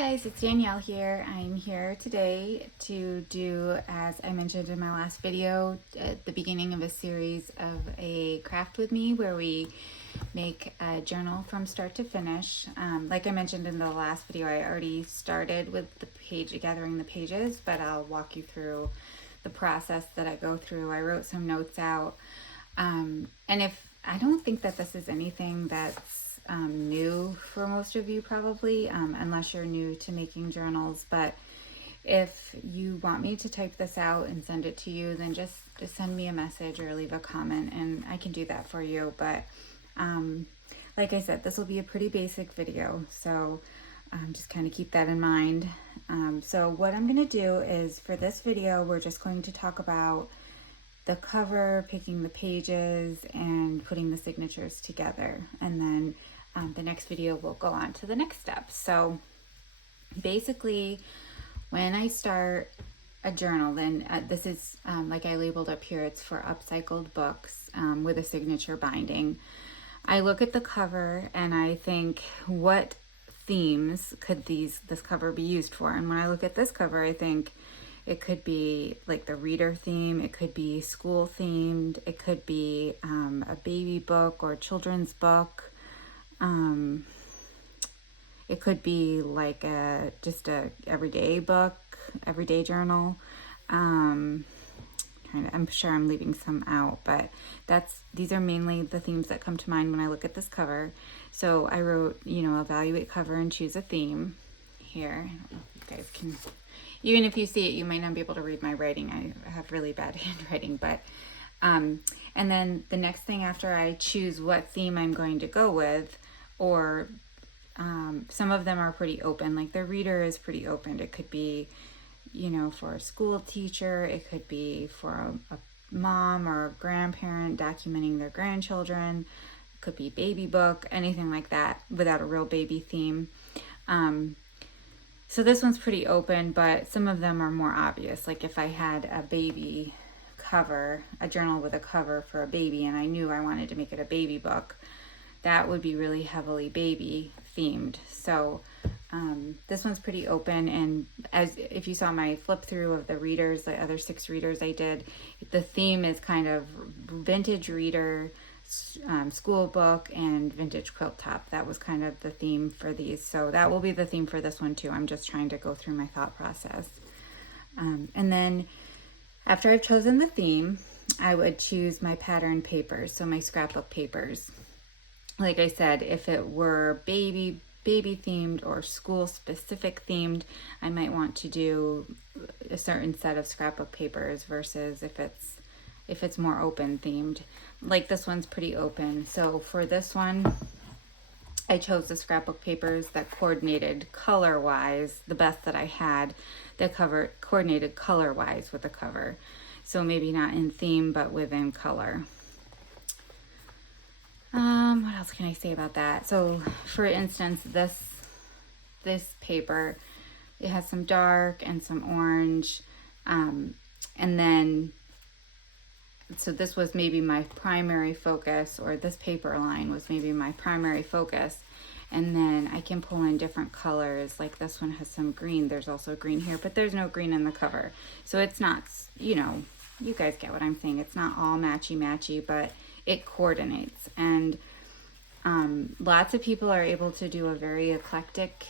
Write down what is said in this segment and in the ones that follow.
Guys, it's Danielle here. I'm here today to do, as I mentioned in my last video, at the beginning of a series of a craft with me where we make a journal from start to finish. Like I mentioned in the last video, I already started with the gathering the pages, but I'll walk you through the process that I go through. I wrote some notes out, and if I don't think that this is anything that's new for most of you probably, unless you're new to making journals. But if you want me to type this out and send it to you, then just send me a message or leave a comment and I can do that for you. But like I said, this will be a pretty basic video, so just kind of keep that in mind. So what I'm going to do is, for this video, we're just going to talk about the cover, picking the pages, and putting the signatures together. And then the next video will go on to the next step. So basically, when I start a journal, then this is, like I labeled up here, it's for upcycled books with a signature binding. I look at the cover and I think, what themes could this cover be used for? And when I look at this cover, I think it could be like the reader theme, it could be school themed, it could be a baby book or children's book. It could be like just a everyday book, everyday journal. I'm sure I'm leaving some out, but these are mainly the themes that come to mind when I look at this cover. So I wrote, evaluate cover and choose a theme here. I don't know if you guys can, even if you see it, you might not be able to read my writing. I have really bad handwriting, but and then the next thing, after I choose what theme I'm going to go with, or some of them are pretty open, like the reader is pretty open. It could be, for a school teacher, it could be for a mom or a grandparent documenting their grandchildren, it could be baby book, anything like that without a real baby theme. So this one's pretty open, but some of them are more obvious. Like if I had a baby cover, a journal with a cover for a baby, and I knew I wanted to make it a baby book, that would be really heavily baby themed. So this one's pretty open, and if you saw my flip through of the readers, the other 6 readers I did, the theme is kind of vintage reader, school book, and vintage quilt top. That was kind of the theme for these, so that will be the theme for this one too. I'm just trying to go through my thought process. And then after I've chosen the theme, I would choose my pattern papers, so my scrapbook papers. Like I said, if it were baby themed or school specific themed, I might want to do a certain set of scrapbook papers versus if it's more open themed. Like this one's pretty open. So for this one, I chose the scrapbook papers that coordinated color wise, the best that I had, that coordinated color wise with the cover. So maybe not in theme, but within color. What else can I say about that? So for instance, this paper, it has some dark and some orange, and then, so this was maybe my primary focus, or this paper line was maybe my primary focus. And then I can pull in different colors, like this one has some green. There's also green here, but there's no green in the cover. So it's not, you guys get what I'm saying. It's not all matchy, but it coordinates. And lots of people are able to do a very eclectic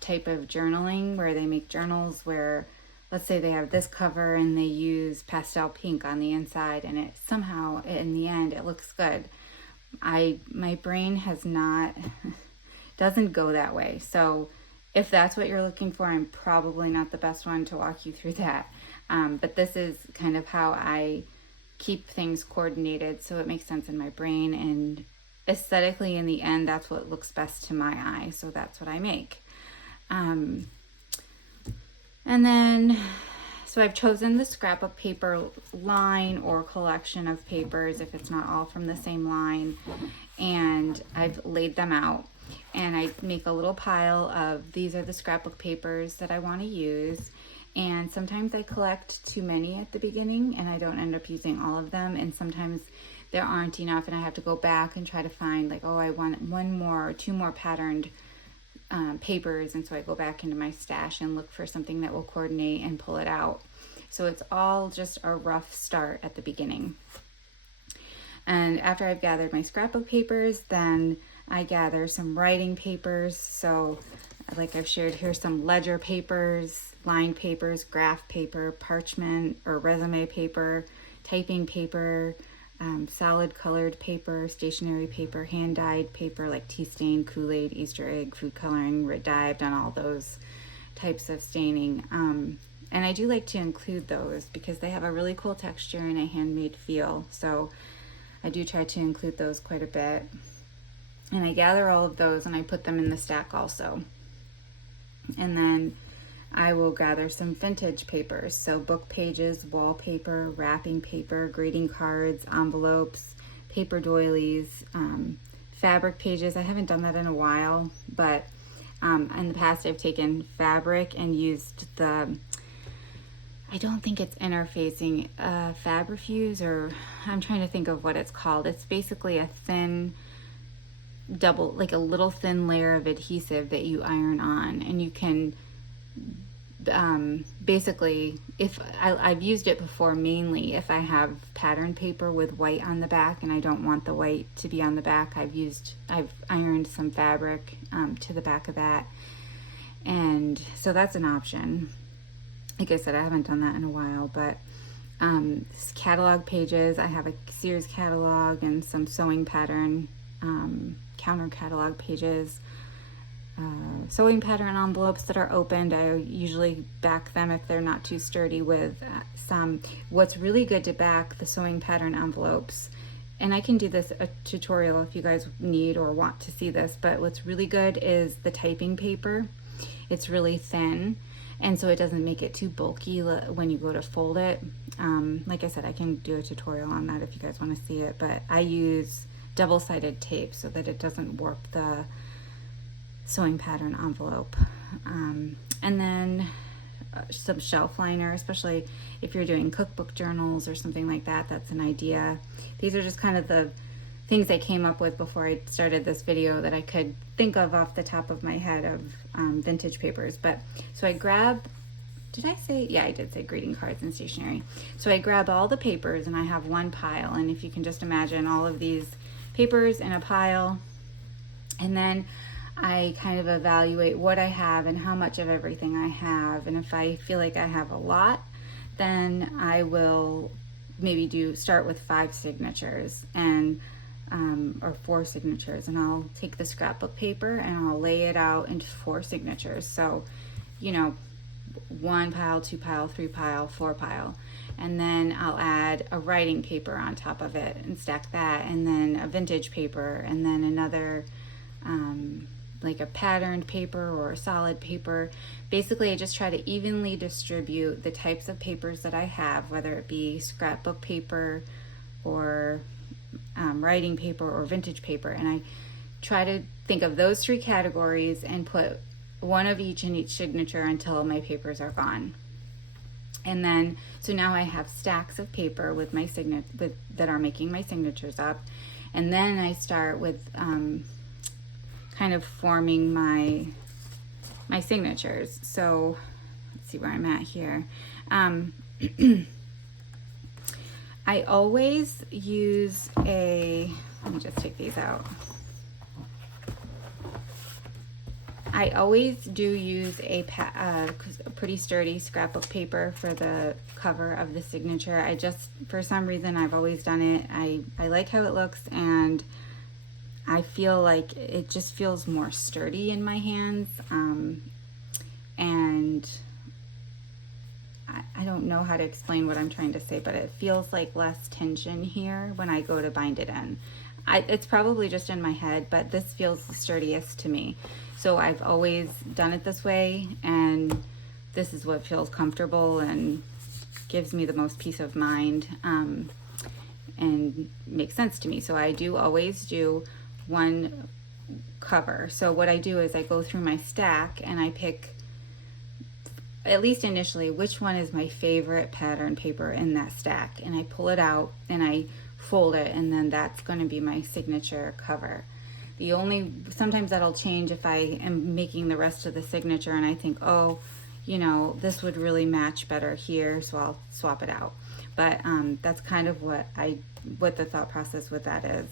type of journaling where they make journals where, let's say they have this cover and they use pastel pink on the inside, and it somehow, in the end, it looks good. My brain doesn't go that way. So if that's what you're looking for, I'm probably not the best one to walk you through that. But this is kind of how I keep things coordinated so it makes sense in my brain, and aesthetically, in the end, that's what looks best to my eye, so that's what I make. And then, so I've chosen the scrapbook paper line or collection of papers if it's not all from the same line, and I've laid them out, and I make a little pile of, these are the scrapbook papers that I want to use. And sometimes I collect too many at the beginning and I don't end up using all of them, and sometimes there aren't enough and I have to go back and try to find, like, oh, I want one more or 2 more patterned papers, and so I go back into my stash and look for something that will coordinate and pull it out. So it's all just a rough start at the beginning. And after I've gathered my scrapbook papers, then I gather some writing papers. So like I've shared here, some ledger papers, lined papers, graph paper, parchment or resume paper, typing paper, solid colored paper, stationery paper, hand dyed paper like tea stain, Kool-Aid, Easter egg, food coloring, red dye. I've done all those types of staining. And I do like to include those because they have a really cool texture and a handmade feel. So I do try to include those quite a bit. And I gather all of those and I put them in the stack also. And then I will gather some vintage papers, so book pages, wallpaper, wrapping paper, greeting cards, envelopes, paper doilies, fabric pages. I haven't done that in a while, but in the past I've taken fabric and used the, I don't think it's interfacing, Fabrifuse, or I'm trying to think of what it's called. It's basically a thin double, like a little thin layer of adhesive that you iron on, and you can basically, if I've used it before, mainly if I have pattern paper with white on the back and I don't want the white to be on the back, I've ironed some fabric to the back of that, and so that's an option. Like I said, I haven't done that in a while, but catalog pages, I have a Sears catalog and some sewing pattern counter catalog pages, sewing pattern envelopes that are opened. I usually back them if they're not too sturdy with some. What's really good to back the sewing pattern envelopes, and I can do this a tutorial if you guys need or want to see this, but what's really good is the typing paper. It's really thin, and so it doesn't make it too bulky when you go to fold it. Like I said, I can do a tutorial on that if you guys want to see it, but I use double-sided tape so that it doesn't warp the sewing pattern envelope. And then some shelf liner, especially if you're doing cookbook journals or something like that. That's an idea. These are just kind of the things I came up with before I started this video that I could think of off the top of my head of vintage papers. But so I grab, did I say? Yeah, I did say greeting cards and stationery. So I grab all the papers and I have one pile, and if you can just imagine all of these papers in a pile, and then I kind of evaluate what I have and how much of everything I have, and if I feel like I have a lot, then I will maybe start with 5 signatures and or 4 signatures, and I'll take the scrapbook paper and I'll lay it out into 4 signatures. So, you know, 1 pile, 2 pile, 3 pile, 4 pile, and then I'll add a writing paper on top of it and stack that, and then a vintage paper, and then another like a patterned paper or a solid paper. Basically, I just try to evenly distribute the types of papers that I have, whether it be scrapbook paper or writing paper or vintage paper, and I try to think of those 3 categories and put one of each in each signature until my papers are gone. And then, so now I have stacks of paper with my that are making my signatures up, and then I start with kind of forming my signatures. So let's see where I'm at here. I always use let me just take these out. I always do use a pretty sturdy scrapbook paper for the cover of the signature. I just, for some reason, I've always done it. I like how it looks, and I feel like it just feels more sturdy in my hands, and I don't know how to explain what I'm trying to say, but it feels like less tension here when I go to bind it in. It's probably just in my head, but this feels the sturdiest to me. So I've always done it this way, and this is what feels comfortable and gives me the most peace of mind, and makes sense to me. So I do always do one cover. So what I do is I go through my stack and I pick, at least initially, which one is my favorite pattern paper in that stack, and I pull it out and I fold it, and then that's going to be my signature cover. Sometimes that'll change if I am making the rest of the signature and I think, oh, you know, this would really match better here, so I'll swap it out. But that's kind of what the thought process with that is.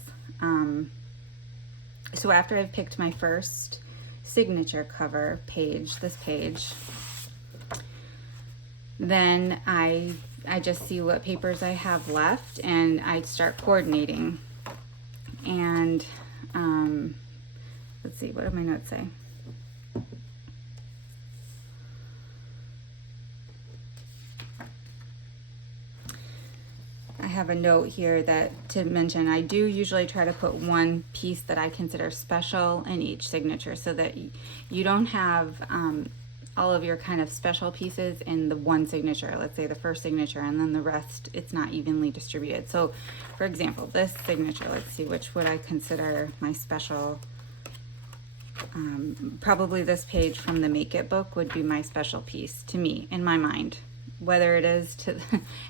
So after I've picked my first signature cover page, this page, then I just see what papers I have left and I start coordinating. And let's see, what do my notes say? I have a note here that to mention, I do usually try to put one piece that I consider special in each signature so that you don't have all of your kind of special pieces in the one signature, let's say the first signature, and then the rest, it's not evenly distributed. So for example, this signature, let's see, which would I consider my special? Probably this page from the Make It book would be my special piece to me, in my mind. Whether it is to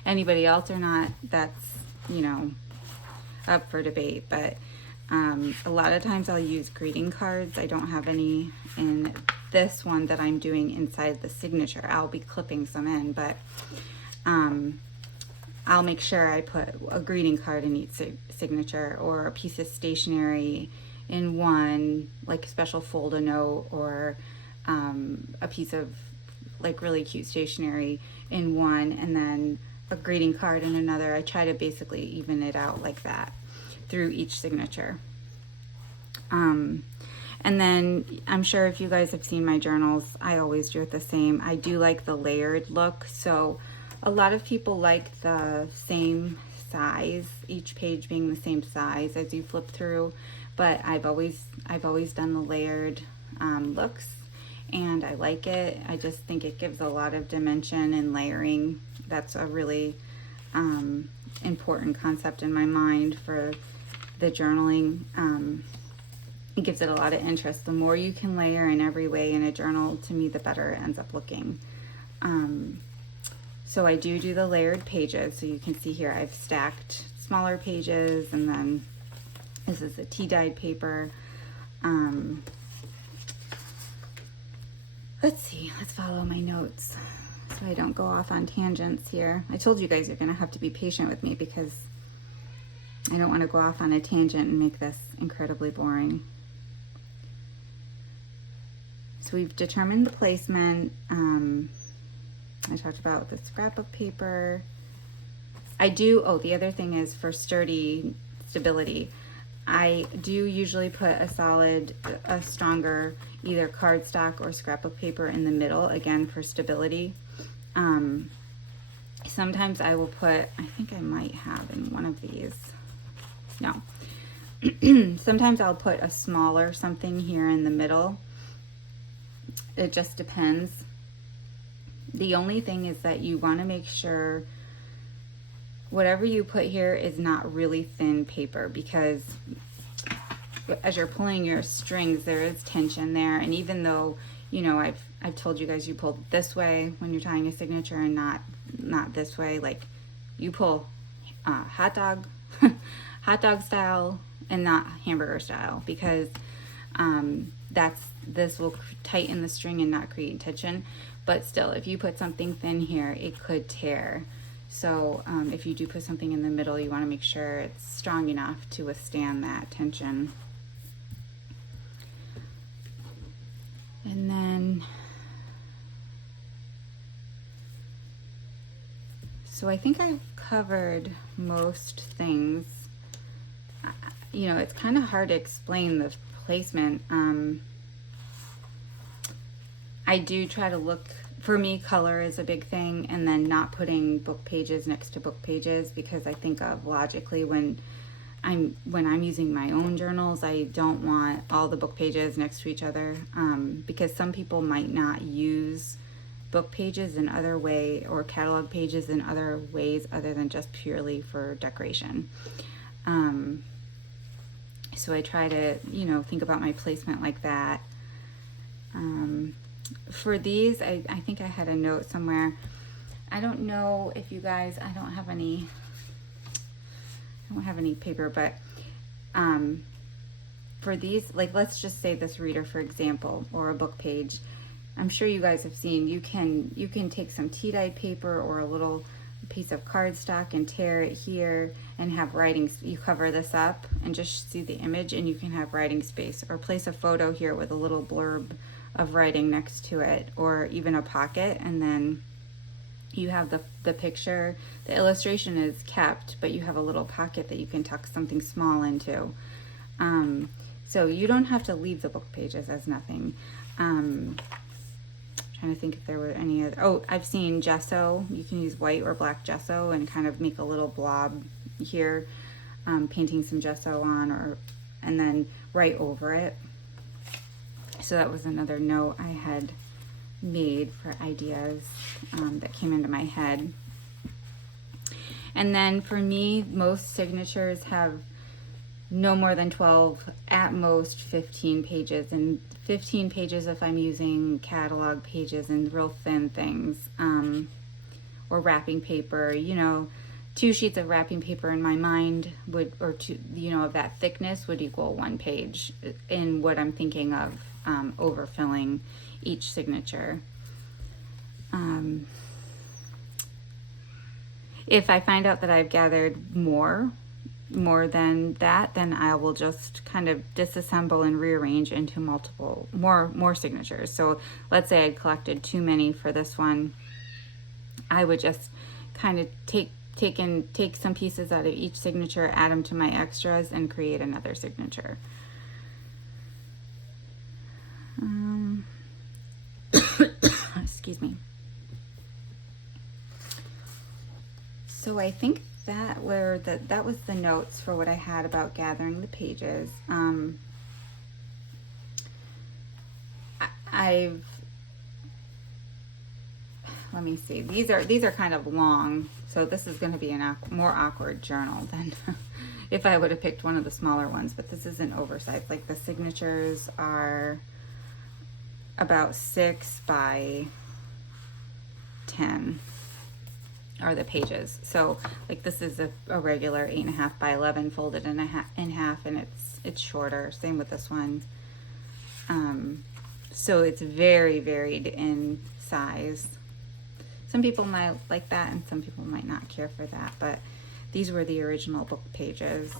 anybody else or not, that's, you know, up for debate. But a lot of times I'll use greeting cards. I don't have any in this one that I'm doing inside the signature. I'll be clipping some in, but I'll make sure I put a greeting card in each signature, or a piece of stationery in one, like a special fold-a note, or a piece of like really cute stationery in one, and then a greeting card in another. I try to basically even it out like that through each signature. And then I'm sure if you guys have seen my journals, I always do it the same. I do like the layered look. So a lot of people like the same size, each page being the same size as you flip through, but I've always done the layered looks, and I like it. I just think it gives a lot of dimension and layering. That's a really important concept in my mind for the journaling. It gives it a lot of interest. The more you can layer in every way in a journal, to me, the better it ends up looking. So I do the layered pages. So you can see here I've stacked smaller pages, and then this is a tea-dyed paper. Let's see, let's follow my notes so I don't go off on tangents here. I told you guys you're gonna have to be patient with me because I don't want to go off on a tangent and make this incredibly boring. So we've determined the placement. I talked about the scrapbook paper. The other thing is for stability, I do usually put a stronger either cardstock or scrapbook paper in the middle, again for stability. Sometimes I will put, I think I might have in one of these, no. Sometimes I'll put a smaller something here in the middle. It just depends. The only thing is that you want to make sure whatever you put here is not really thin paper, because as you're pulling your strings, there is tension there. And even though, you know, I've told you guys you pull this way when you're tying a signature and not this way, like you pull hot dog style and not hamburger style, because this will tighten the string and not create tension. But still, if you put something thin here, it could tear. So if you do put something in the middle, you want to make sure it's strong enough to withstand that tension. And then, so I think I've covered most things. You know, it's kind of hard to explain the placement. I do try to look, for me, color is a big thing, and then not putting book pages next to book pages, because I think of logically when I'm using my own journals, I don't want all the book pages next to each other, because some people might not use book pages in other way, or catalog pages in other ways other than just purely for decoration. So I try to, you know, think about my placement like that. For these, I think I had a note somewhere. I don't know if you guys, I don't have any paper, but for these, like let's just say this reader, for example, or a book page, I'm sure you guys have seen, you can take some tea-dyed paper or a little piece of cardstock and tear it here and have writing. You cover this up and just see the image, and you can have writing space, or place a photo here with a little blurb of writing next to it, or even a pocket, and then you have the picture. The illustration is kept, but you have a little pocket that you can tuck something small into. So you don't have to leave the book pages as nothing. Trying to think if there were any other. Oh, I've seen gesso. You can use white or black gesso and kind of make a little blob here, painting some gesso on, and then write over it. So that was another note I had made for ideas that came into my head. And then for me, most signatures have no more than 12, at most 15 pages, and 15 pages if I'm using catalog pages and real thin things, or wrapping paper. 2 sheets of wrapping paper in my mind would, or two, of that thickness would equal 1 page in what I'm thinking of overfilling each signature. If I find out that I've gathered more than that, then I will just kind of disassemble and rearrange into more signatures. So let's say I collected too many for this one, I would just kind of take some pieces out of each signature, add them to my extras, and create another signature. Excuse me. So I think that was the notes for what I had about gathering the pages. Let me see. These are kind of long, so this is going to be a more awkward journal than if I would have picked one of the smaller ones. But this isn't oversized. Like the signatures are about 6 by 10. Are the pages. So like this is a regular 8.5 by 11 folded in half, and it's shorter. Same with this one. So it's very varied in size. Some people might like that, and some people might not care for that. But these were the original book pages.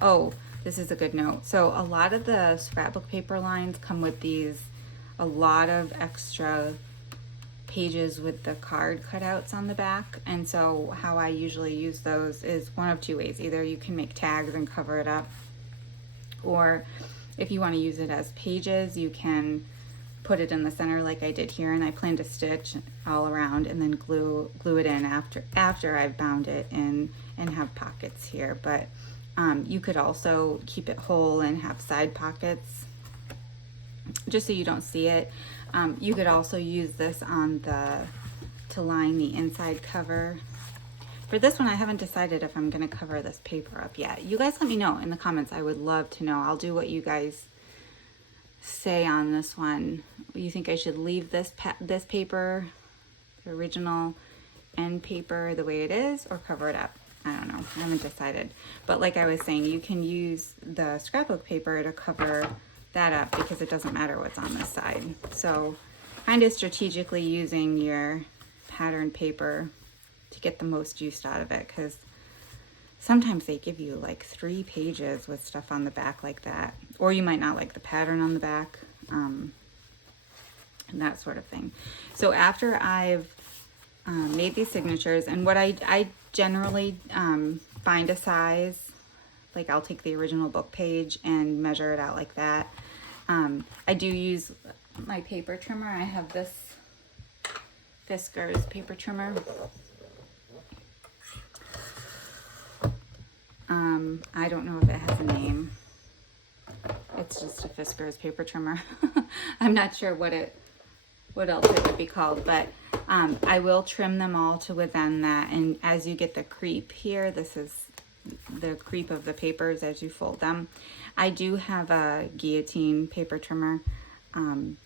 Oh, this is a good note. So a lot of the scrapbook paper lines come with a lot of extra pages with the card cutouts on the back, and so how I usually use those is one of 2 ways. Either you can make tags and cover it up, or if you want to use it as pages, you can put it in the center like I did here, and I plan to stitch all around and then glue it in after I've bound it in and have pockets here. But you could also keep it whole and have side pockets just so you don't see it. You could also use this to line the inside cover. For this one, I haven't decided if I'm going to cover this paper up yet. You guys let me know in the comments. I would love to know. I'll do what you guys say on this one. You think I should leave this paper, the original end paper, the way it is, or cover it up? I don't know. I haven't decided. But like I was saying, you can use the scrapbook paper to cover that up because it doesn't matter what's on this side. So kind of strategically using your pattern paper to get the most use out of it, because sometimes they give you like 3 pages with stuff on the back like that, or you might not like the pattern on the back, and that sort of thing. So after I've made these signatures, and what I generally find a size, like I'll take the original book page and measure it out like that. I do use my paper trimmer. I have this Fiskars paper trimmer. I don't know if it has a name. It's just a Fiskars paper trimmer. I'm not sure what else it would be called, but I will trim them all to within that. And as you get the creep here, this is the creep of the papers as you fold them. I do have a guillotine paper trimmer,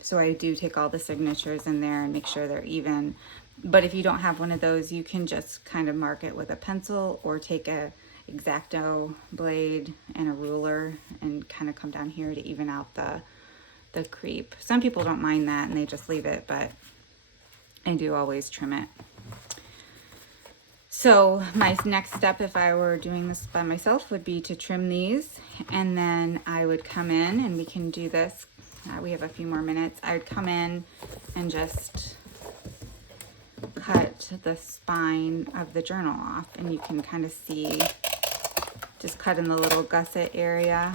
so I do take all the signatures in there and make sure they're even. But if you don't have one of those, you can just kind of mark it with a pencil, or take X-Acto blade and a ruler and kind of come down here to even out the creep. Some people don't mind that and they just leave it, but I do always trim it. So my next step, if I were doing this by myself, would be to trim these, and then I would come in, and we can do this. We have a few more minutes. I would come in and just cut the spine of the journal off, and you can kind of see, just cut in the little gusset area.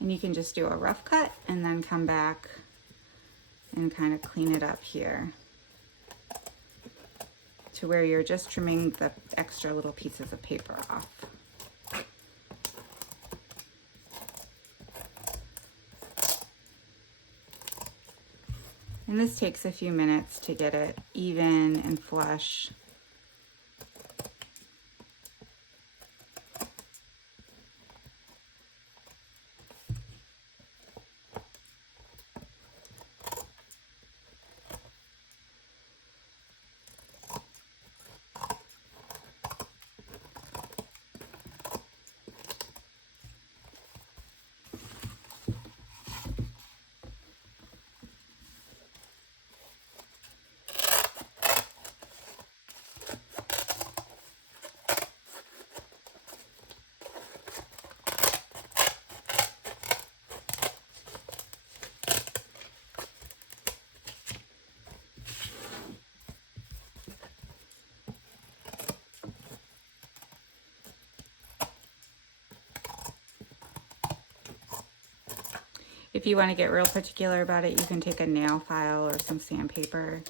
And you can just do a rough cut and then come back and kind of clean it up here to where you're just trimming the extra little pieces of paper off. And this takes a few minutes to get it even and flush. If you want to get real particular about it, you can take a nail file or some sandpaper.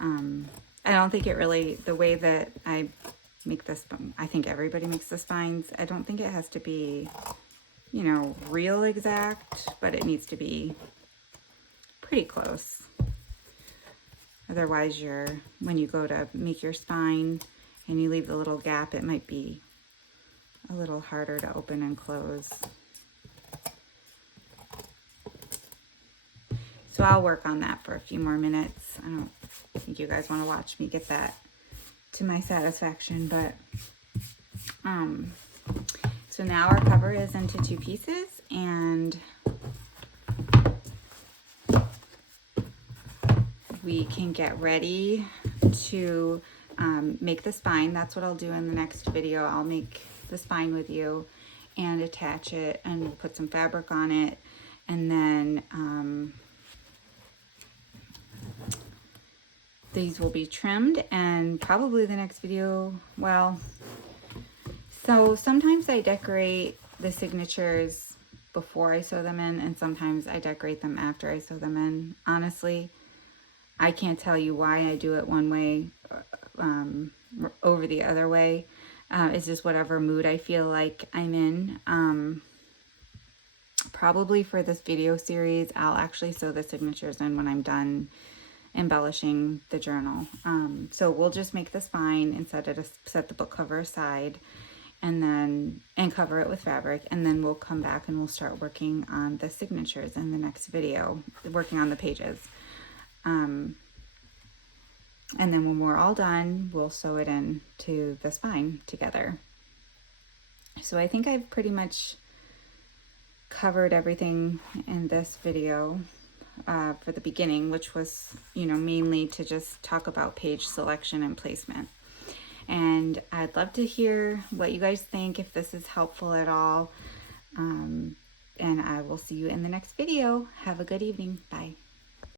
I don't think it really, the way that I make this, I think everybody makes the spines. I don't think it has to be, you know, real exact, but it needs to be pretty close. Otherwise, when you go to make your spine and you leave the little gap, it might be a little harder to open and close. So I'll work on that for a few more minutes. I don't think you guys want to watch me get that to my satisfaction, but so now our cover is into 2 pieces, and we can get ready to make the spine. That's what I'll do in the next video. I'll make the spine with you and attach it, and we'll put some fabric on it, and then these will be trimmed, and probably the next video, well, so sometimes I decorate the signatures before I sew them in, and sometimes I decorate them after I sew them in. Honestly, I can't tell you why I do it one way over the other way. It's just whatever mood I feel like I'm in. Probably for this video series, I'll actually sew the signatures in when I'm done embellishing the journal. So we'll just make the spine and set the book cover aside, and cover it with fabric, and then we'll come back and we'll start working on the signatures in the next video, working on the pages. And then when we're all done, we'll sew it in to the spine together. So I think I've pretty much covered everything in this video for the beginning, which was, you know, mainly to just talk about page selection and placement. And I'd love to hear what you guys think, if this is helpful at all. And I will see you in the next video. Have a good evening. Bye.